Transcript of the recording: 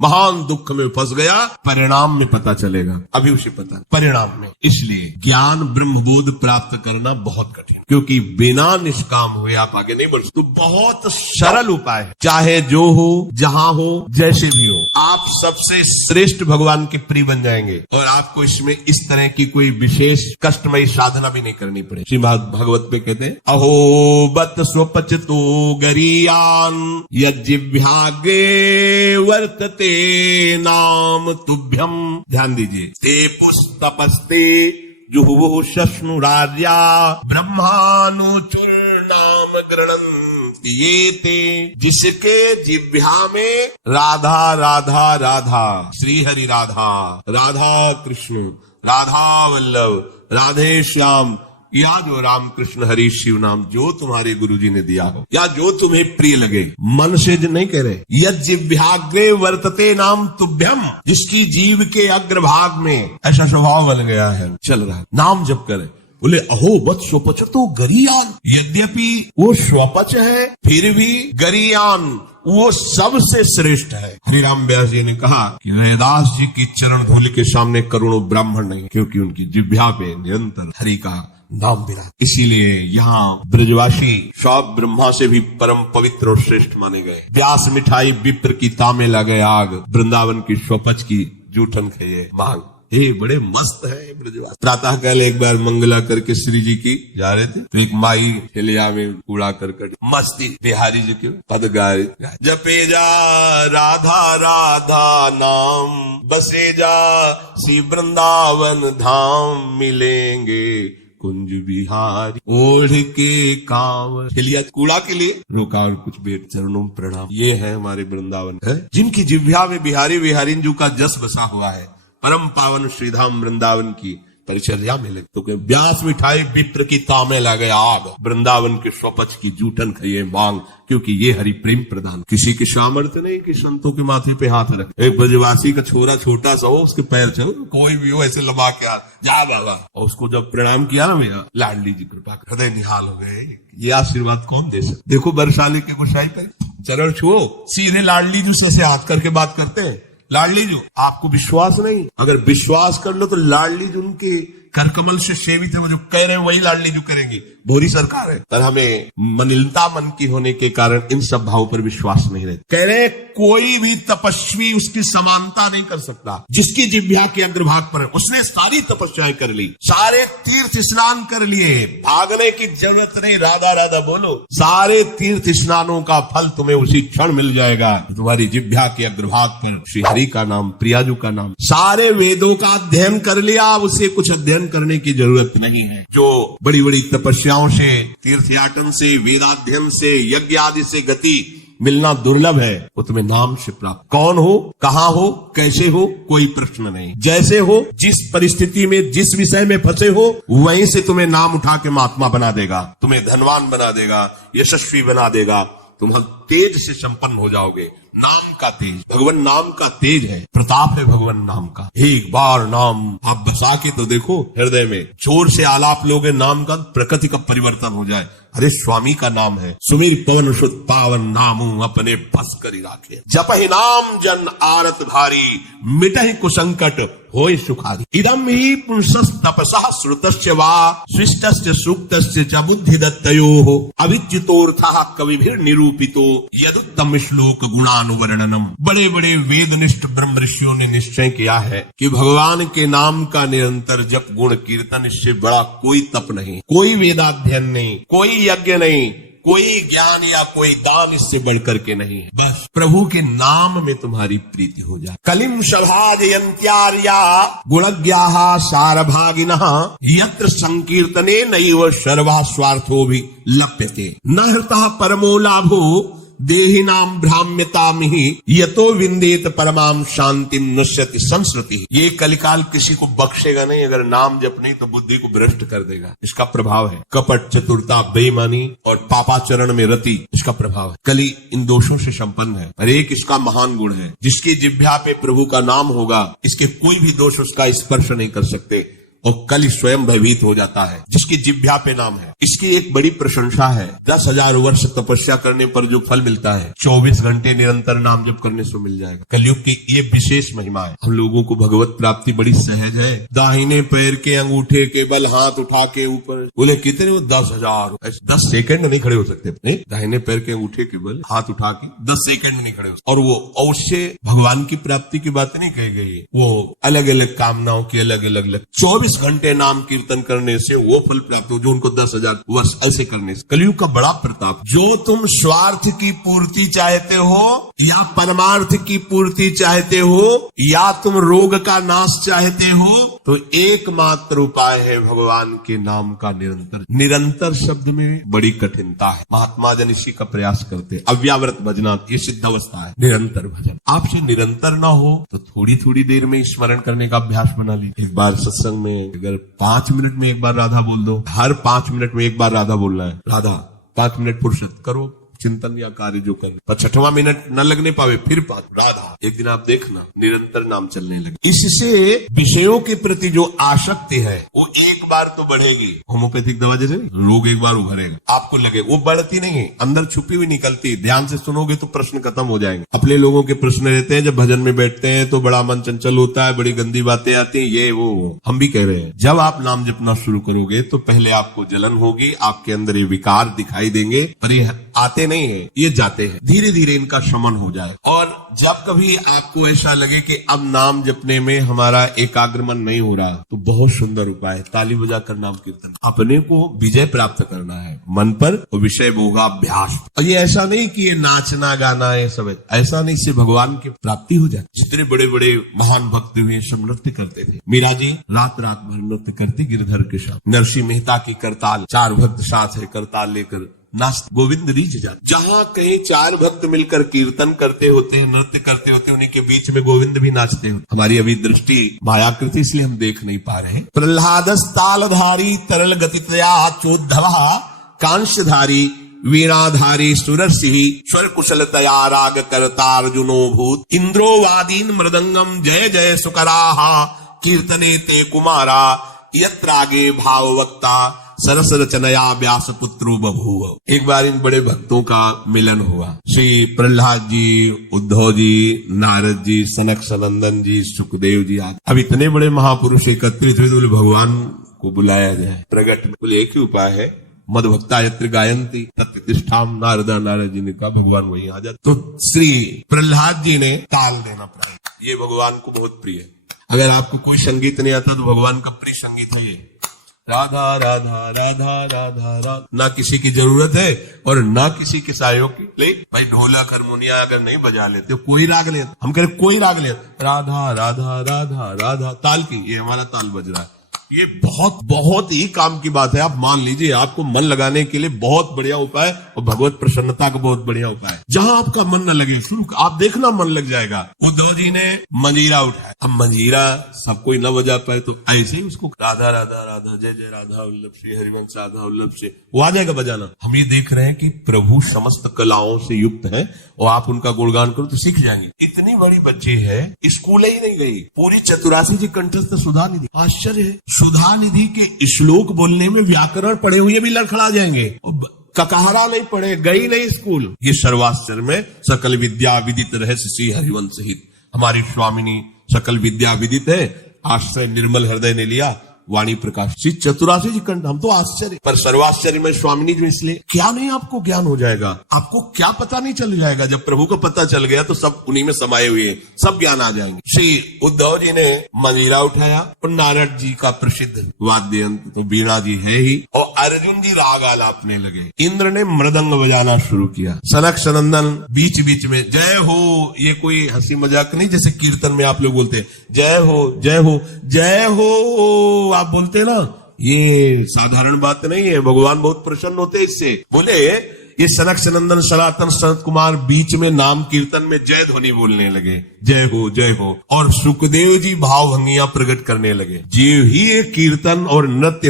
महान दुख में फंस गया, परिणाम में पता चलेगा, अभी उसे पता परिणाम में। इसलिए ज्ञान ब्रह्मबोध प्राप्त करना बहुत कठिन, क्योंकि बिना निष्काम हुए आप आगे नहीं बढ़ सकते। तो बहुत सरल उपाय है, चाहे जो हो, जहां हो, जैसे भी हो, आप सबसे श्रेष्ठ भगवान के प्रिय बन जाएंगे और आपको इसमें इस तरह की कोई विशेष कष्टमयी साधना भी नहीं करनी पड़े। श्रीमद् भागवत में कहते हैं, अहो बत स्वपचतो गरीयान यज्जिह्वाग्रे वर्तते नाम तुभ्यम। ध्यान दीजिए, ते पुस्तपस्ते जुहुः शश्नुरार्या ब्रह्मानुचूर्णाम गृणन्ति ये ते। जिसके जिह्वा में राधा राधा राधा, श्री हरि राधा, राधा कृष्ण, राधा वल्लभ, राधे श्याम, या जो राम कृष्ण हरि शिव नाम जो तुम्हारे गुरुजी ने दिया हो, या जो तुम्हें प्रिय लगे, मन से नहीं कह रहे, यज्जिह्वाग्रे वर्तते नाम तुभ्यम। जिसकी जीव के अग्रभाग में ऐसा स्वभाव बन गया है, चल रहा है, नाम जप करे। बोले अहो बत स्वपच तो गरीयान, यद्यपि वो स्वपच है फिर भी गरीयान वो सबसे श्रेष्ठ है। हरिराम व्यास जी ने कहा कि वेदास जी की चरण धूलि के सामने करोड़ों ब्राह्मण नहीं, क्योंकि उनकी जिह्वा पे निरंतर हरि का नाम बिना। इसीलिए यहाँ ब्रजवासी सब ब्रह्मा से भी परम पवित्र और श्रेष्ठ माने गए। व्यास मिठाई विप्र की तामे लगे आग, वृंदावन की स्वपच की जूठन खाइए मांग। ये बड़े मस्त है ब्रजवासी। प्रातः काल एक बार मंगला करके श्री जी की जा रहे थे, तो एक माई ठेलिया में कूड़ा करकट मस्ती बिहारी जी के पद गा रहे, जपे जा राधा राधा नाम, बसे जा श्री वृंदावन धाम, मिलेंगे कुंज बिहारी ओढ़ के कांवर। ठेलिया कूड़ा के लिए रोका और कुछ बेट चरणों में प्रणाम। ये है हमारे वृंदावन है, जिनकी जिह्वा में बिहारी बिहारीन जी का जस बसा हुआ है। परम पावन श्रीधाम वृंदावन की परिचर्या में लगे तो व्यास मिठाई विप्र की तामे लगे आग, वृंदावन के स्वपच की जूठन खाइए मांग, क्योंकि ये हरि प्रेम प्रदान। किसी के सामर्थ्य नहीं कि संतों के माथे पे हाथ रखे। एक ब्रजवासी का छोरा छोटा सा हो, उसके पैर चल, कोई भी हो ऐसे लबा के जा बाबा, और उसको जब प्रणाम किया ना भैया, लाडली जी कृपा हृदय निहाल हो गए। ये आशीर्वाद कौन दे सकते? देखो बरसाली के गोसाई पे चरण छुओ, सीधे लाडली जी से हाथ करके बात करते हैं। लाडली जी, आपको विश्वास नहीं, अगर विश्वास कर लो तो लाडली जी उनके करकमल से सेवित है, वो जो कह रहे हैं वही लाडली जी करेंगी। भोरी सरकार है, पर हमें मनिलता मन की होने के कारण इन सब भाव पर विश्वास नहीं रहता। कह रहे कोई भी तपस्वी उसकी समानता नहीं कर सकता। जिसकी जिह्वा के अग्रभाग पर है, उसने सारी तपस्याएं कर ली, सारे तीर्थ स्नान कर लिए, भागने की जरूरत नहीं, राधा राधा बोलो, सारे तीर्थ स्नानों का फल तुम्हें उसी क्षण मिल जाएगा। तुम्हारी जिह्वा के अग्रभाग पर श्री हरि का नाम, प्रियाजू का नाम। सारे वेदों का अध्ययन कर लिया, उसे कुछ अध्ययन करने की जरूरत नहीं है। जो बड़ी बड़ी तपस्याओं से, तीर्थयाटन से, वेदाध्ययन से, यज्ञ आदि से गति मिलना दुर्लभ है, वो तुम्हें नाम से प्राप्त। कौन हो, कहाँ हो, कैसे हो, कोई प्रश्न नहीं। जैसे हो, जिस परिस्थिति में, जिस विषय में फंसे हो, वहीं से तुम्हें नाम उठा के महात्मा बना देगा, तुम्हें धनवान बना देगा, यशस्वी बना देगा, तुम तेज से संपन्न हो जाओगे। नाम का तेज, भगवान नाम का तेज है, प्रताप है भगवान नाम का। एक बार नाम आप बसा के तो देखो हृदय में, जोर से आलाप लोगे नाम का, प्रकृति का परिवर्तन हो जाए। अरे स्वामी का नाम है, सुमिर पवन सुत पावन नामू अपने बस करी राखे, जपहि नाम जन आरत भारी, मिटहि कुसंकट होय सुखारी। इदम ही पुंसस तपसः श्रुतस्य वा स्विष्टस्य सूक्तस्य च बुद्धि दत्तयोः अविच्युतोऽर्थः कविभिर निरूपितो यदुत्तम श्लोक गुणानुवर्णनम। बड़े बड़े वेदनिष्ठ ब्रह्म ऋषियों ने निश्चय किया है कि भगवान के नाम का निरंतर जप गुण कीर्तन, इससे बड़ा कोई तप नहीं, कोई वेदाध्ययन नहीं, कोई यज्ञ नहीं, कोई ज्ञान या कोई दान इससे बढ़कर के नहीं है। बस प्रभु के नाम में तुम्हारी प्रीति हो जाए। कलिम सभाजयन्त्यार्या गुणज्ञाः सारभागिनः यत्र संकीर्तने नैव सर्वः स्वार्थो भी लप्यते न हृतः परमो लाभो देहिनाम भ्राम्यतामिहि यतो विंदेत परमाम शांतिम नुष्यति संस्कृति। ये कलिकाल किसी को बख्शेगा नहीं, अगर नाम जप नहीं तो बुद्धि को भ्रष्ट कर देगा। इसका प्रभाव है कपट, चतुरता, बेईमानी और पापाचरण में रति, इसका प्रभाव है। कली इन दोषों से संपन्न है, हर एक इसका महान गुण है। जिसकी जिह्वा पे प्रभु का नाम होगा, इसके कोई भी दोष उसका स्पर्श नहीं कर सकते। और कल स्वयं भयभीत हो जाता है। जिसकी जिह्वा पे नाम है, इसकी एक बड़ी प्रशंसा है। 10,000 वर्ष तपस्या करने पर जो फल मिलता है 24 घंटे निरंतर नाम जप करने से मिल जाएगा। कलयुग की ये विशेष महिमा है। हम लोगों को भगवत प्राप्ति बड़ी सहज है। दाहिने पैर के अंगूठे के बल हाथ उठा के ऊपर, बोले कितने, वो 10,000। 10 सेकंड नहीं खड़े हो सकते। नहीं, दाहिने पैर के अंगूठे के बल हाथ उठा के 10 सेकंड नहीं खड़े हो सकते। और वो अवश्य भगवान की प्राप्ति की बात नहीं कही गई है। वो अलग अलग कामनाओं की अलग अलग 24 घंटे नाम कीर्तन करने से वो फल प्राप्त हो जो उनको 10,000 वर्ष ऐसे करने से। कलयुग का बड़ा प्रताप। जो तुम स्वार्थ की पूर्ति चाहते हो या परमार्थ की पूर्ति चाहते हो या तुम रोग का नाश चाहते हो, तो एकमात्र उपाय है भगवान के नाम का निरंतर। निरंतर शब्द में बड़ी कठिनता है। महात्मा जन इसी का प्रयास करते। अव्यावृत भजना, ये सिद्ध अवस्था है निरंतर भजन। आपसे निरंतर ना हो तो थोड़ी थोड़ी देर में स्मरण करने का अभ्यास बना लीजिए। एक बार सत्संग में अगर 5 मिनट में एक बार राधा बोल दो, हर 5 मिनट में एक बार राधा बोलना है। राधा 5 मिनट फुर्सत करो, चिंतन या कार्य जो कर, पर 6वां मिनट न लगने पावे फिर 5 राधा। एक दिन आप देखना निरंतर नाम चलने लगे। इससे विषयों के प्रति जो आसक्ति है वो एक बार तो बढ़ेगी। होम्योपैथिक दवा जैसे रोग एक बार उभरेगा, आपको लगे वो बढ़ती नहीं, अंदर छुपी हुई निकलती। ध्यान से सुनोगे तो प्रश्न खत्म हो जाएंगे। अपने लोगों के प्रश्न रहते हैं, जब भजन में बैठते हैं तो बड़ा मन चंचल होता है, बड़ी गंदी बातें आती हैं, ये वो। हम भी कह रहे हैं, जब आप नाम जपना शुरू करोगे तो पहले आपको जलन होगी, आपके अंदर ये विकार दिखाई देंगे, पर ये आते नहीं है, ये जाते हैं। धीरे धीरे इनका शमन हो जाए। और जब कभी आपको ऐसा लगे कि अब नाम जपने में हमारा एकाग्र मन नहीं हो रहा, तो बहुत सुंदर उपाय है, ताली बजाकर नाम कीर्तन। अपने को विजय प्राप्त करना है मन पर, और विषय भोगाभ्यास। और ये ऐसा नहीं कि ये नाचना गाना ये सब, ऐसा नहीं, इससे भगवान की प्राप्ति हो जाए। जितने बड़े बड़े महान भक्त हुए सब नृत्य करते थे। मीरा जी रात रात भर नृत्य करती गिरधर के साथ। नरसिंह मेहता की करताल, 4 भक्त साथ है, करताल लेकर नाच गोविंद रीझ जाते। जहां कहीं 4 भक्त मिलकर कीर्तन करते होते हैं, नृत्य करते होते हैं, उन्हीं के बीच में गोविंद भी नाचते होते। हमारी अभी दृष्टि मायाकृति, इसलिए हम देख नहीं पा रहे। प्रहलादस्तालधारी तरल गतितया चोद्धवा कांशधारी वीणाधारी सुरसिंह स्वर कुशलतया राग करतार्जुनो भूत इंद्रो वादीन मृदंगम जय जय सुकराहा कीर्तने ते कुमारा यत्रागे भाववक्ता सरस रचनया व्यास पुत्रो बभूव। एक बार इन बड़े भक्तों का मिलन हुआ। श्री प्रहलाद जी, उद्धव जी, नारद जी, सनक सनंदन जी, सुखदेव जी आदि। अब इतने बड़े महापुरुष एकत्रित हुए तो भगवान को बुलाया जाए प्रगट में। बोले एक ही उपाय है, मद भक्ता यत्र गायंती तत्प्रतिष्ठाम। नारद जी ने कहा भगवान वही आ जाते। तो श्री प्रहलाद जी ने ताल देना पड़ा। ये भगवान को बहुत प्रिय है। अगर आपको कोई संगीत नहीं आता तो भगवान का प्रिय संगीत है ये। राधा राधा राधा राधा राधा। ना किसी की जरूरत है और ना किसी के सहयोग की। ले भाई ढोलक हारमोनिया अगर नहीं बजा लेते, कोई राग ले, हम कह रहे कोई राग ले, राधा राधा राधा राधा ताल की, ये हमारा ताल बज रहा है। ये बहुत बहुत ही काम की बात है। आप मान लीजिए, आपको मन लगाने के लिए बहुत बढ़िया उपाय और भगवत प्रसन्नता का बहुत बढ़िया उपाय। जहां आपका मन न लगे, शुरू आप देखना मन लग जाएगा। उद्धव जी ने मंजीरा उठाया। अब मंजीरा सब कोई न बजा पाए तो ऐसे ही उसको राधा राधा राधा जय जय राधा वल्लभ से हरिवंश राधा वल्लभ से वो आ जाएगा बजाना। हम ये देख रहे हैं कि प्रभु समस्त कलाओं से युक्त है और आप उनका गुणगान करो तो सीख जाएंगे। इतनी बड़ी बच्ची है, स्कूल ही नहीं गई, पूरी चतुरासी जी कंठस्थ सुधा निधि। आश्चर्य है, सुधा निधि के श्लोक बोलने में व्याकरण पढ़े हुए भी लड़खड़ा जाएंगे। ककहरा नहीं पढ़े, गई नहीं स्कूल। ये सर्वाश्चर्य में सकल विद्या विदित रहस्य श्री हरिवंश सहित। हमारी स्वामिनी सकल विद्या विदित है, आश्रय निर्मल हृदय ने लिया, वाणी प्रकाश। श्री चतुरासी जी कंठ। हम तो आश्चर्य, पर सर्वाश्चर्य में स्वामिनी जो, इसलिए क्या नहीं आपको ज्ञान हो जाएगा। आपको क्या पता नहीं चल जाएगा। जब प्रभु को पता चल गया तो सब उन्हीं में समाये हुए हैं, सब ज्ञान आ जाएंगे। श्री उद्धव जी ने मंजीरा उठाया और नारद जी का प्रसिद्ध वाद्य यंत्र तो वीणा जी है ही, और अर्जुन जी राग आलापने लगे। इंद्र ने मृदंग बजाना शुरू किया। सनक सनंदन बीच बीच में जय हो, ये कोई हंसी मजाक नहीं, जैसे कीर्तन में आप लोग बोलते हैं जय हो जय हो जय हो, आप बोलते ना, ये साधारण बात नहीं है। भगवान बहुत प्रसन्न होते हैं इससे। बोले ये सनक सनंदन सनातन सनत कुमार बीच में नाम कीर्तन में जय ध्वनि बोलने लगे, जय हो, और सुखदेव जी भाव भंगियां प्रकट करने लगे। जीव ही कीर्तन और नृत्य